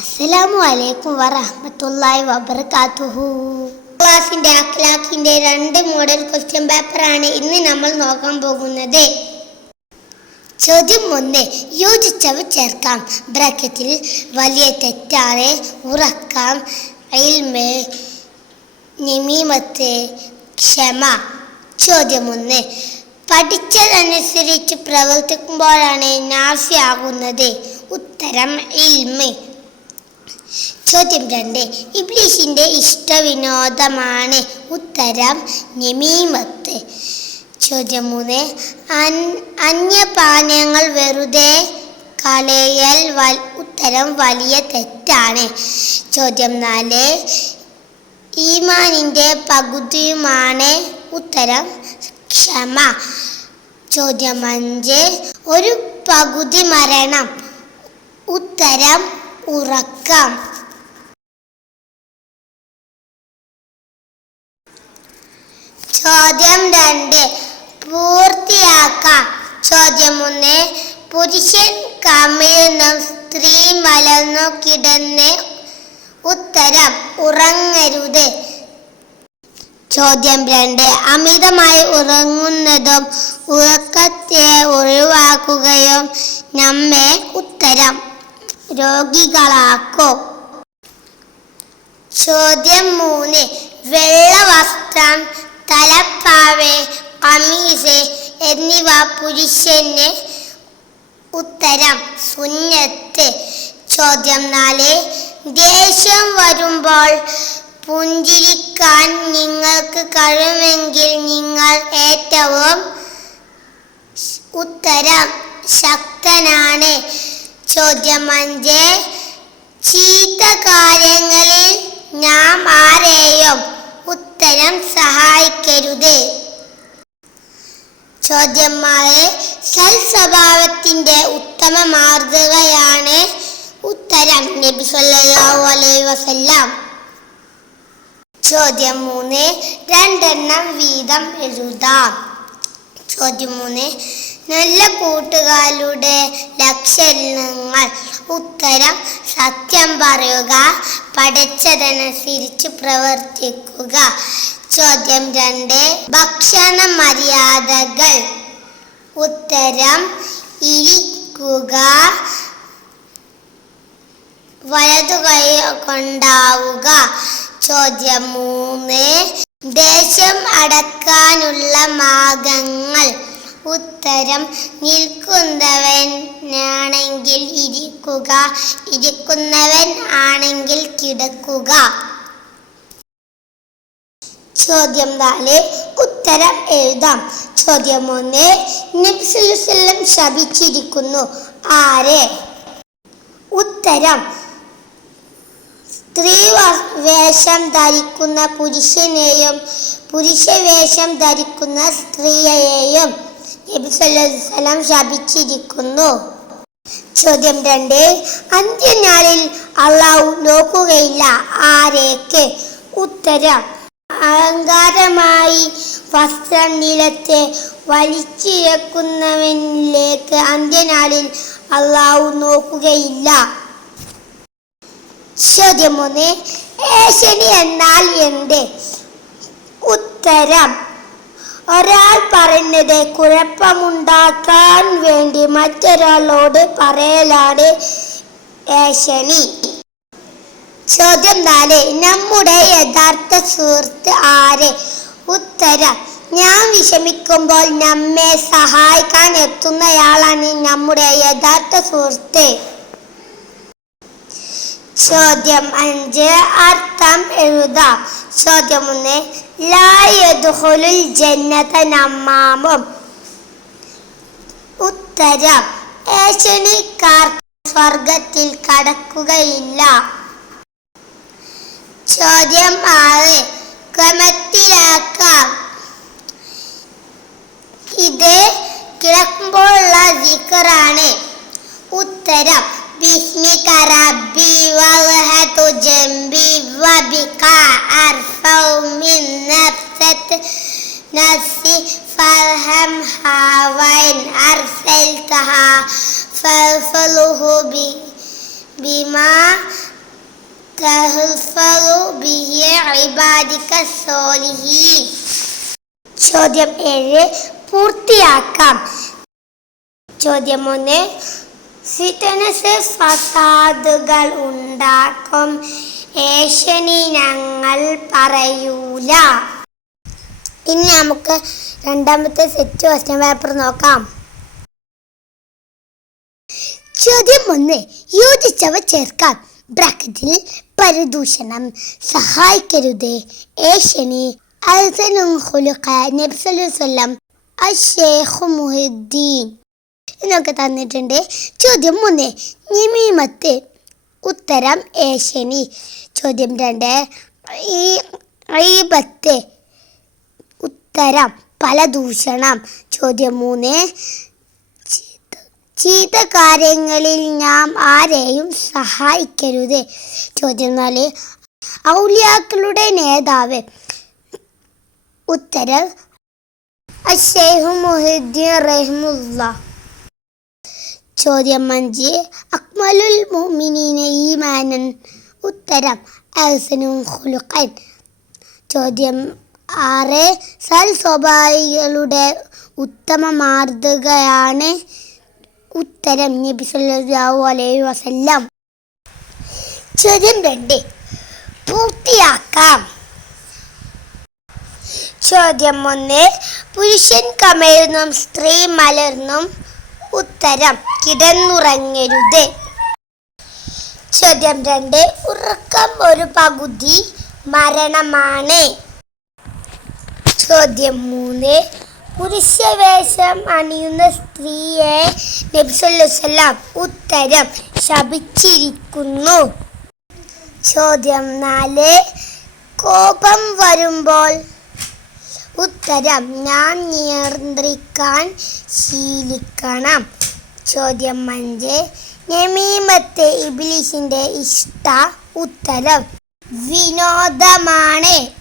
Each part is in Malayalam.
അസ്സലാമു അലൈക്കും വറഹ്മത്തുള്ളാഹി വബറകാതുഹു. ക്ലാസിന്റെ അഖ്ലാഖിന്റെ രണ്ട് മോഡൽ ക്വസ്റ്റ്യൻ പേപ്പറാണ് ഇന്ന് നമ്മൾ നോക്കാൻ പോകുന്നത്. ചോദ്യം ഒന്ന് യോജിച്ചവ ചേർക്കാം. ബ്രാക്കറ്റിൽ വലിയ തെറ്റാണ് ഉറക്കാം ഇൽമ് നിമീമത്ത് ക്ഷമ. ചോദ്യം ഒന്ന് പഠിച്ചതനുസരിച്ച് പ്രവർത്തിക്കുമ്പോഴാണ് നാഫിയാകുന്നത് ഉത്തരം ഇൽമ്. ചോദ്യം രണ്ട്. ഇബ്ലീഷിന്റെ ഇഷ്ടവിനോദമാണ് ഉത്തരം നമീമത്ത് ചോദ്യം മൂന്ന്. അന്യപാനീയങ്ങൾ വെറുതെ കളയൽ വൽ- ഉത്തരം വലിയ തെറ്റാണ്. ചോദ്യം നാല്. ഈമാനിന്റെ പകുതിയുമാണ് ഉത്തരം ക്ഷമ. ചോദ്യം അഞ്ച്. ഒരു പകുതി മരണം ഉത്തരം ഉറക്കം. ചോദ്യം രണ്ട്. പൂർത്തിയാക്കാം. ചോദ്യം ഒന്ന് പുരുഷൻ കമിഴ്ന്നും സ്ത്രീ മലർന്നു കിടന്ന് ഉത്തരം ഉറങ്ങരുത്. ചോദ്യം രണ്ട്. അമിതമായി ഉറങ്ങുന്നതും ഉറക്കത്തെ ഒഴിവാക്കുകയും നമ്മെ ഉത്തരം രോഗികളാക്കും. ചോദ്യം മൂന്ന്. വെള്ള വസ്ത്രം പുരുഷന് ഉത്തരം സുന്നത്ത്. ചോദ്യം നാല് ദേഷ്യം വരുമ്പോൾ പുഞ്ചിരിക്കാൻ നിങ്ങൾക്ക് കഴിയുമെങ്കിൽ നിങ്ങൾ ഏറ്റവും ഉത്തരം ശക്തനാണ്. ചോദ്യം അഞ്ച് ചീത്ത കാര്യങ്ങളിൽ നാം ആരെയും ഉത്തരം സഹായിക്കരുത്. ചോദ്യം ആറ് സൽസ്വഭാവത്തിന്റെ ഉത്തമ മാതൃകയാണ് ഉത്തരം. നബി സല്ലല്ലാഹു അലൈഹി വസല്ലം. ചോദ്യം മൂന്ന്. രണ്ടെണ്ണം വീതം എഴുതാം. ചോദ്യം മൂന്ന്. നല്ല കൂട്ടുകാരുടെ ലക്ഷണങ്ങൾ. ഉത്തരം സത്യം പറയുക പഠിച്ചതനുസരിച്ച് പ്രവർത്തിക്കുക. ചോദ്യം രണ്ട് ഭക്ഷണ മര്യാദകൾ. ഉത്തരം ഇരിക്കുക. വലതുകൈ കൊണ്ടാവുക. ചോദ്യം മൂന്ന് ദേശം അടക്കാനുള്ള മാർഗങ്ങൾ. ഉത്തരം നിൽക്കുന്നവനാണെങ്കിൽ ഇരിക്കുക ഇരിക്കുന്നവൻ ആണെങ്കിൽ കിടക്കുക. ചോദ്യം നാല് ഉത്തരം എഴുതാം. ചോദ്യം ഒന്ന് നബ്സുലുസല്ലം ശപിച്ചിരിക്കുന്നു. ആരെ? ഉത്തരം സ്ത്രീ വേഷം ധരിക്കുന്ന പുരുഷനെയും പുരുഷ വേഷം ധരിക്കുന്ന സ്ത്രീയെയും. നബി സല്ലാം ശാപിച്ചിരിക്കുന്നു. ചോദ്യം രണ്ട് അന്ത്യനാളിൽ അള്ളാഹു നോക്കുകയില്ല ആരേക്ക്? ഉത്തരം അഹങ്കാരമായി വസ്ത്രം നിലത്തെ വലിച്ചിരക്കുന്നവനിലേക്ക് അന്ത്യനാളിൽ അള്ളാഹു നോക്കുകയില്ല. ചോദ്യം മൂന്ന് ഏശനി എന്നാൽ എന്ത്? ഉത്തരം ഒരാൾ പറയുന്നത് കുഴപ്പമുണ്ടാക്കാൻ വേണ്ടി മറ്റൊരാളോട് പറയലാണ് ഏഷണി ചോദ്യം നാല് നമ്മുടെ യഥാർത്ഥ സുഹൃത്ത് ആര്? ഉത്തരം ഞാൻ വിഷമിക്കുമ്പോൾ നമ്മെ സഹായിക്കാൻ എത്തുന്നയാളാണ് നമ്മുടെ യഥാർത്ഥ സുഹൃത്ത്. ചോദ്യം അഞ്ച് അർത്ഥം എഴുതാം. ചോദ്യം ഒന്ന് ഉത്തരം ഏഷണിക്കാർ സ്വർഗത്തിൽ കടക്കുകയില്ല. ചോദ്യം ആറ് ക്രമത്തിലാക്കാം ഇത് കിടക്കുമ്പോഴുള്ള ജിക്കറാണ് ഉത്തരം ബിസ്മി കറബി വഹതു ജംബി. نفسي فارحمها وإن أرسلتها فارسله بي بما تحفظ به عبادك الصالحين ചോദ്യം ഏഴ് പൂർത്തിയാക്കാം ചോദ്യം ഒന്ന് ഫിറ്റ്നസ് ഫസാദുകൾ ഉണ്ടാക്കും ഏഷ്യനി ഞങ്ങൾ പറയൂല ഇനി നമുക്ക് രണ്ടാമത്തെ സെറ്റ് ക്വസ്റ്റ്യൻ പേപ്പർ നോക്കാം. ചോദ്യം ഒന്ന്. യോജിച്ചവ ചേർക്കാം ബ്രാക്കറ്റിൽ പരിദൂഷണം സഹായിക്കരുത്. ഏഷ്യനി എന്നൊക്കെ തന്നിട്ടുണ്ട്. ചോദ്യം മൂന്ന് നിമീമത്ത് ഉത്തരം ഏഷ്യനി ചോദ്യം രണ്ട്. ഈ ഐബത്ത് ഉത്തരം പല ദൂഷണം. ചോദ്യം മൂന്ന് ചീത്ത- കാര്യങ്ങളിൽ നാം ആരെയും സഹായിക്കരുത്. ചോദ്യം നാല് ഔലിയാക്കളുടെ നേതാവ്. ഉത്തരം അഷേഹു മുഹിദ്ദീൻ റഹ്മുല്ല. ചോദ്യം അഞ്ച് അക്മലുൽ മുഅ്മിനീന ഈമാനൻ. ഉത്തരം അഹ്സനും ചോദ്യം ആറ് സൽ സ്വഭാവികളുടെ ഉത്തമ മാതൃകയാണ് ഉത്തരം. നബി സല്ലല്ലാഹു അലൈഹി വസല്ലം. ചോദ്യം രണ്ട്. പൂർത്തിയാക്കാം. ചോദ്യം ഒന്ന്. പുരുഷൻ കമഴുന്നും സ്ത്രീ മലർന്നും ഉത്തരം കിടന്നുറങ്ങരുത്. ചോദ്യം രണ്ട്. ഉറക്കം ഒരു പകുതി മരണമാണ്. ചോദ്യം മൂന്ന്. പുരുഷവേഷം അണിയുന്ന സ്ത്രീയെ നബ്സല്ലാം ഉത്തരം ശപിച്ചിരിക്കുന്നു. ചോദ്യം നാല്. കോപം വരുമ്പോൾ ഉത്തരം ഞാൻ നിയന്ത്രിക്കാൻ ശീലിക്കണം. ചോദ്യം അഞ്ച്. നമീമത്തെ ഇബ്ലീഷിന്റെ ഇഷ്ട ഉത്തരം വിനോദമാണ്.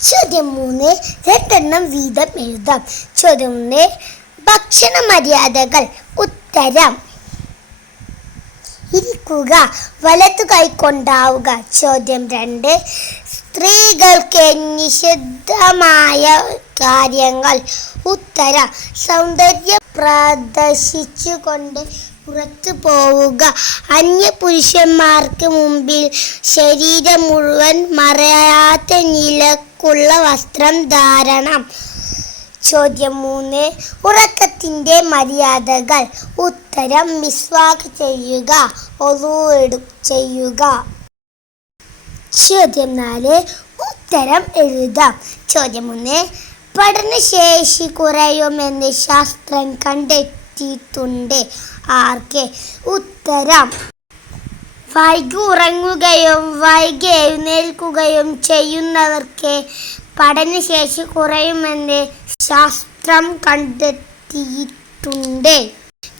ചോദ്യം മൂന്ന് രണ്ടെണ്ണം വീതം എഴുതാം. ചോദ്യം ഒന്ന് ഭക്ഷണ മര്യാദകൾ. ഉത്തരം. ഇരിക്കുക. വലതു കൈക്കൊണ്ടാവുക ചോദ്യം രണ്ട്. സ്ത്രീകൾക്ക് നിഷിദ്ധമായ കാര്യങ്ങൾ. ഉത്തര. സൗന്ദര്യം പ്രദർശിച്ചുകൊണ്ട് പുറത്തു പോവുക. അന്യ പുരുഷന്മാർക്ക് മുമ്പിൽ ശരീരം മുഴുവൻ മറയാത്ത നിലക്കുള്ള വസ്ത്രം ധാരണം. ചോദ്യം മൂന്ന്. ഉറക്കത്തിന്റെ മര്യാദകൾ. ഉത്തരം മിസ്വാക്ക് ചെയ്യുക. ഒതു ചെയ്യുക. ചോദ്യം നാല്. ഉത്തരം എഴുതാം. ചോദ്യം ഒന്ന് പഠനശേഷി കുറയുമെന്ന് ശാസ്ത്രം കണ്ടെത്തിയിട്ടുണ്ട് ആർക്ക്? ഉത്തരം. വൈകി ഉറങ്ങുകയും വൈകി എഴുന്നേൽക്കുകയും ചെയ്യുന്നവർക്ക് പഠനശേഷി കുറയുമെന്ന് ശാസ്ത്രം കണ്ടെത്തിയിട്ടുണ്ട്.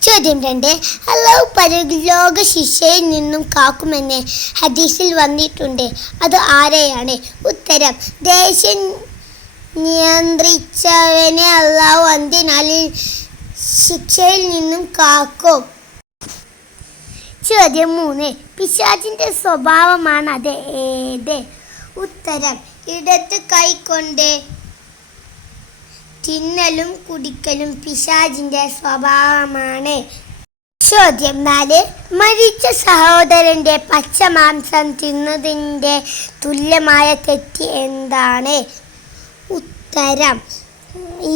ചോദ്യം രണ്ട്. അള്ളാഹു പരലോക ശിക്ഷയിൽ നിന്നും കാക്കുമെന്ന് ഹദീസിൽ വന്നിട്ടുണ്ട്. അത് ആരെയാണ്? ഉത്തരം. ദേശം നിയന്ത്രിച്ചവനെ അള്ളാഹു അന്ത്യനാളിൽ ശിക്ഷയിൽ നിന്നും കാക്കും. ചോദ്യം മൂന്ന്. പിശാചിന്റെ സ്വഭാവമാണ് അത് ഏത്? ഉത്തരം ഇടത്ത് കൈകൊണ്ട് തിന്നലും കുടിക്കലും പിശാചിന്റെ സ്വഭാവമാണ്. ചോദ്യം നാല്. മരിച്ച സഹോദരന്റെ പച്ചമാംസം തിന്നതിന്റെ തുല്യമായ തെറ്റ് എന്താണ്? ഉത്തരം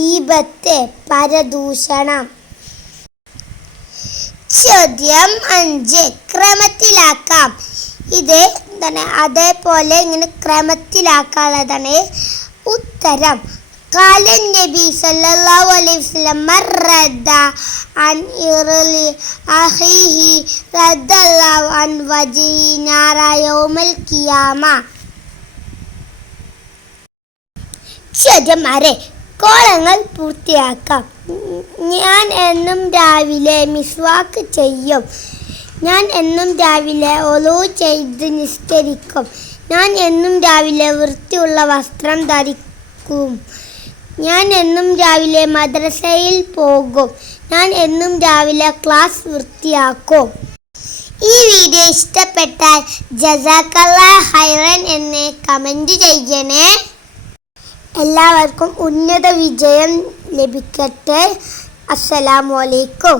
ഈപത്ത് പരദൂഷണം ചോദ്യം അഞ്ച് ക്രമത്തിലാക്കാം ഇത് എന്താണ് അതേപോലെ ഇങ്ങനെ ക്രമത്തിലാക്കാനുള്ളതാണ് ഉത്തരം قال النبي صلى الله عليه وسلم من رد عن إرل أخيه رد الله عن وجهه نار يوم القيامة ചോദ്യം ആരെ കോളങ്ങൾ പൂർത്തിയാക്കാം. ഞാൻ എന്നും രാവിലെ മിസ്വാക്ക് ചെയ്യും. ഞാൻ എന്നും രാവിലെ ഒലോ ചെയ്ത് നിസ്കരിക്കും. ഞാൻ എന്നും രാവിലെ വൃത്തിയുള്ള വസ്ത്രം ധരിക്കും. ഞാൻ എന്നും രാവിലെ മദ്രസയിൽ പോകും. ഞാൻ എന്നും രാവിലെ ക്ലാസ് വൃത്തിയാക്കും. ഈ വീഡിയോ ഇഷ്ടപ്പെട്ടാൽ ജസാക്കല്ല ഹൈറൻ എന്നെ കമന്റ് ചെയ്യണേ. എല്ലാവർക്കും ഉന്നത വിജയം ലഭിക്കട്ടെ. അസ്സലാമു അലൈക്കും.